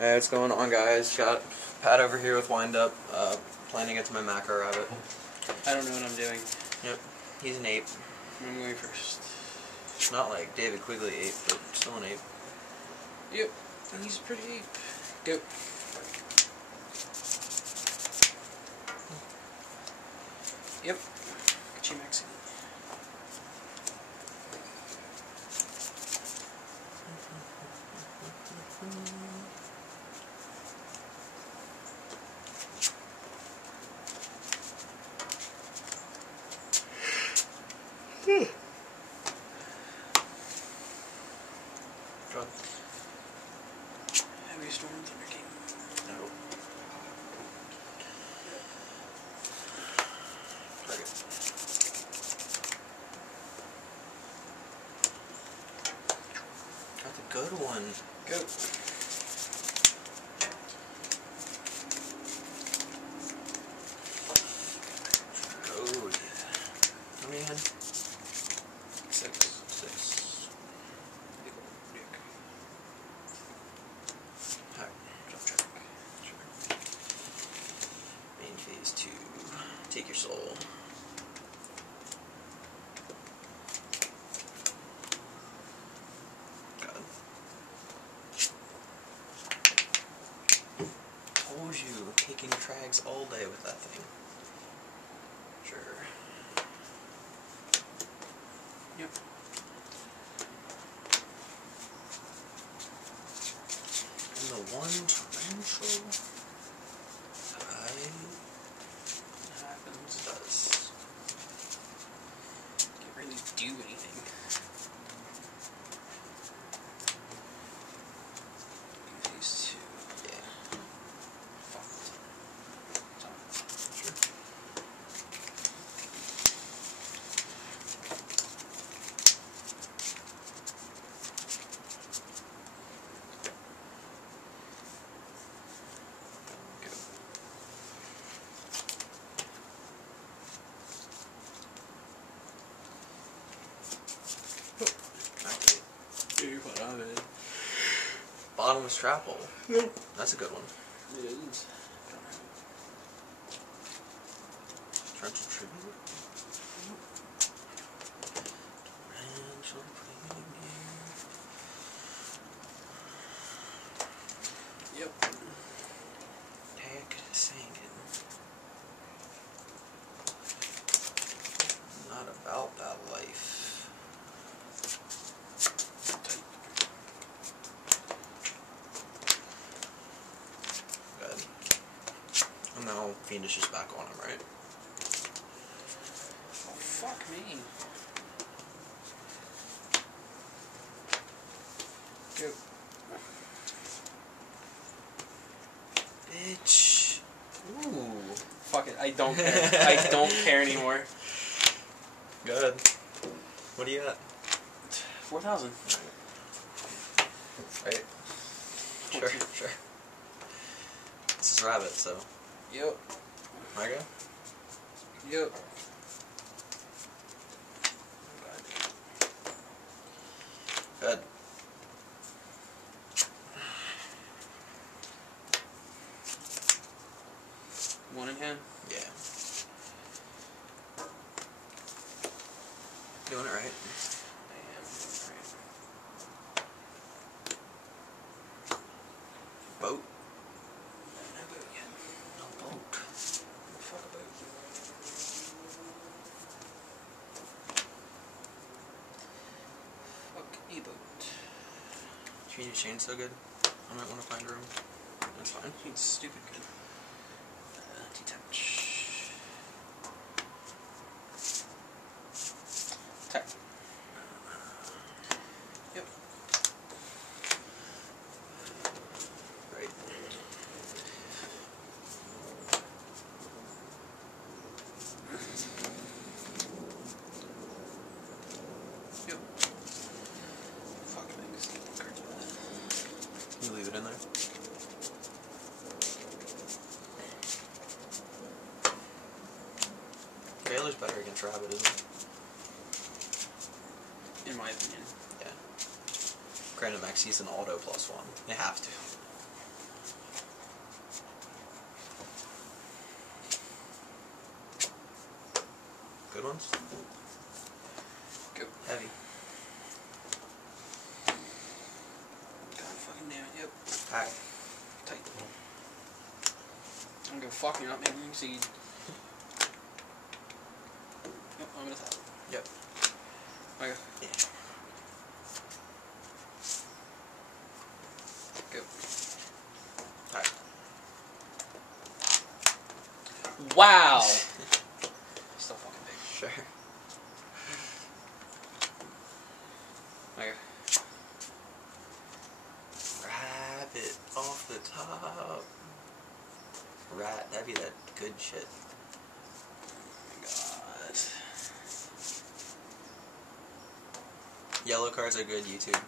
Hey, what's going on, guys? Got Pat over here with Wind Up, planning it to my macro rabbit. I don't know what I'm doing. Yep, he's an ape. I'm going first. Not like David Quigley ape, but still an ape. Yep, he's a pretty ape. Go. Yep. Get you Maxine. Go. Heavy Storm Thunder King. No. Target. Got the good one. Go. Oh, yeah. How many hand? 6. Big old dick. Alright, drop track. Sure. Main phase 2. Take your soul. God. Told you, taking trags all day with that thing. Sure. Yep. And the one torrential Happens. does. Can't really do anything. These two. Yeah. Fucked. Sure. Activate. You're fine on it. Bottomless Trapple. Nope. That's a good one. It is. Torrential Tribute. Torrential Premiere. Yep. Tech Sangan. Not about that life. Tight. Good. And now Fiendish is back on him, right? Oh, fuck me. Go. Bitch. Ooh. Fuck it. I don't care. I don't care anymore. Good. What do you got? 4,000. Right? Sure, sure. This is Rabbit, so. Yep. I go? Yep. Good. One in hand. Yeah. Doing it right. I am. Right. Boat. No boat yet. No boat. Fuck a boat. Fuck a boat. Treat your chain so good. I might want to find room. That's fine. It's stupid good. Detach. Tap. Yep. Right. Yep. Fuck me. You leave it in there. Trailer's better against Rabbit, isn't it? In my opinion. Yeah. Granted, Max, he's an auto +1. They have to. Good ones? Go. Heavy. God fucking damn it, yep. Alright. Tight. I'm gonna fuck, you're not making me succeed. Yep, I'm gonna top. Yep. Okay. Yeah. Go. Alright. Wow! Still fucking big. Sure. Okay. Rabbit off the top. Rat, that'd be that good shit. God. Yellow cards are good, YouTube.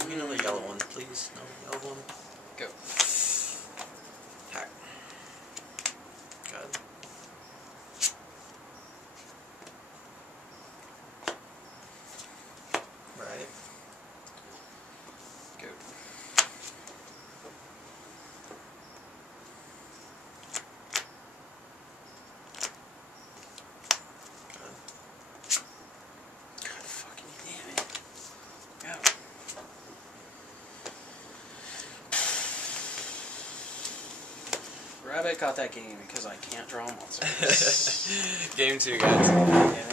Give me another yellow one, please. Another yellow one. Go. Hack. Good. Right. Go. Good. God fucking damn it. Go. Rabbit got that game because I can't draw monsters. Game 2, guys.